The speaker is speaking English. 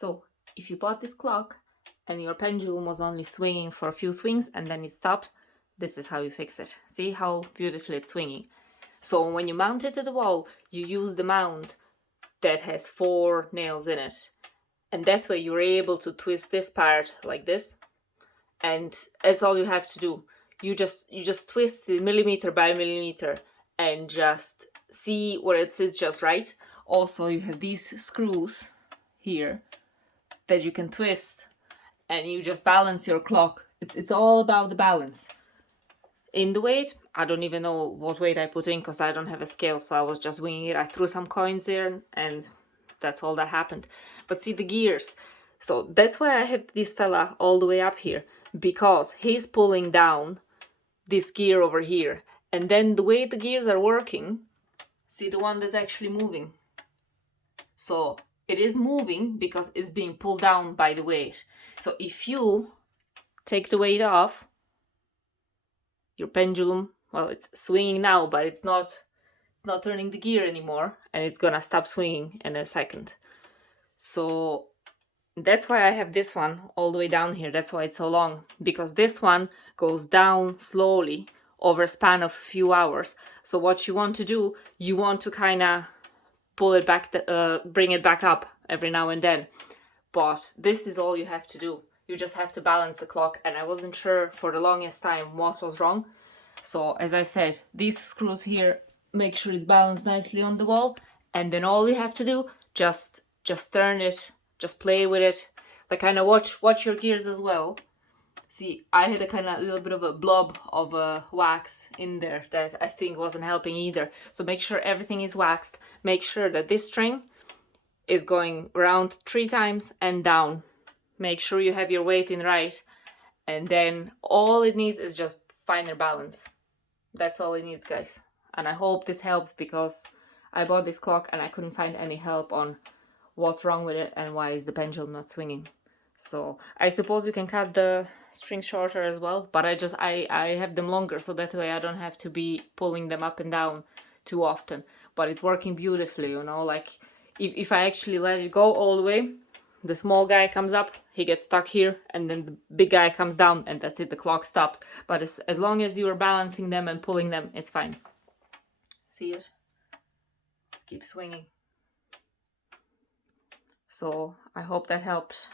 So if you bought this clock and your pendulum was only swinging for a few swings and then it stopped, this is how you fix it. See how beautifully it's swinging. So when you mount it to the wall, you use the mount that has 4 nails in it. And that way you're able to twist this part like this. And that's all you have to do. You just twist it millimeter by millimeter and just see where it sits just right. Also, you have these screws here that you can twist and you just balance your clock. It's all about the balance. In the weight, I don't even know what weight I put in because I don't have a scale, so I was just winging it. I threw some coins in and that's all that happened. But see the gears. So that's why I have this fella all the way up here, because he's pulling down this gear over here. And then the way the gears are working, see the one that's actually moving. So it is moving because it's being pulled down by the weight. So if you take the weight off, your pendulum, well, it's swinging now, but it's not turning the gear anymore, and it's gonna stop swinging in a second. So that's why I have this one all the way down here. That's why it's so long, because this one goes down slowly over a span of a few hours. So what you want to do, you want to kind of pull it back, bring it back up every now and then. But this is all you have to do. You just have to balance the clock, and I wasn't sure for the longest time what was wrong. So as I said, these screws here, make sure it's balanced nicely on the wall, and then all you have to do, just turn it, just play with it, like kind of watch your gears as well. See, I had a kind of little bit of a blob of wax in there that I think wasn't helping either. So make sure everything is waxed. Make sure that this string is going around 3 times and down. Make sure you have your weight in right, and then all it needs is just finer balance. That's all it needs, guys. And I hope this helped, because I bought this clock and I couldn't find any help on what's wrong with it and why is the pendulum not swinging. So I suppose you can cut the strings shorter as well, but I have them longer, so that way I don't have to be pulling them up and down too often. But it's working beautifully, you know, like if I actually let it go all the way, the small guy comes up, he gets stuck here, and then the big guy comes down, and that's it, the clock stops. But as long as you are balancing them and pulling them, it's fine. See it? Keep swinging. So I hope that helped.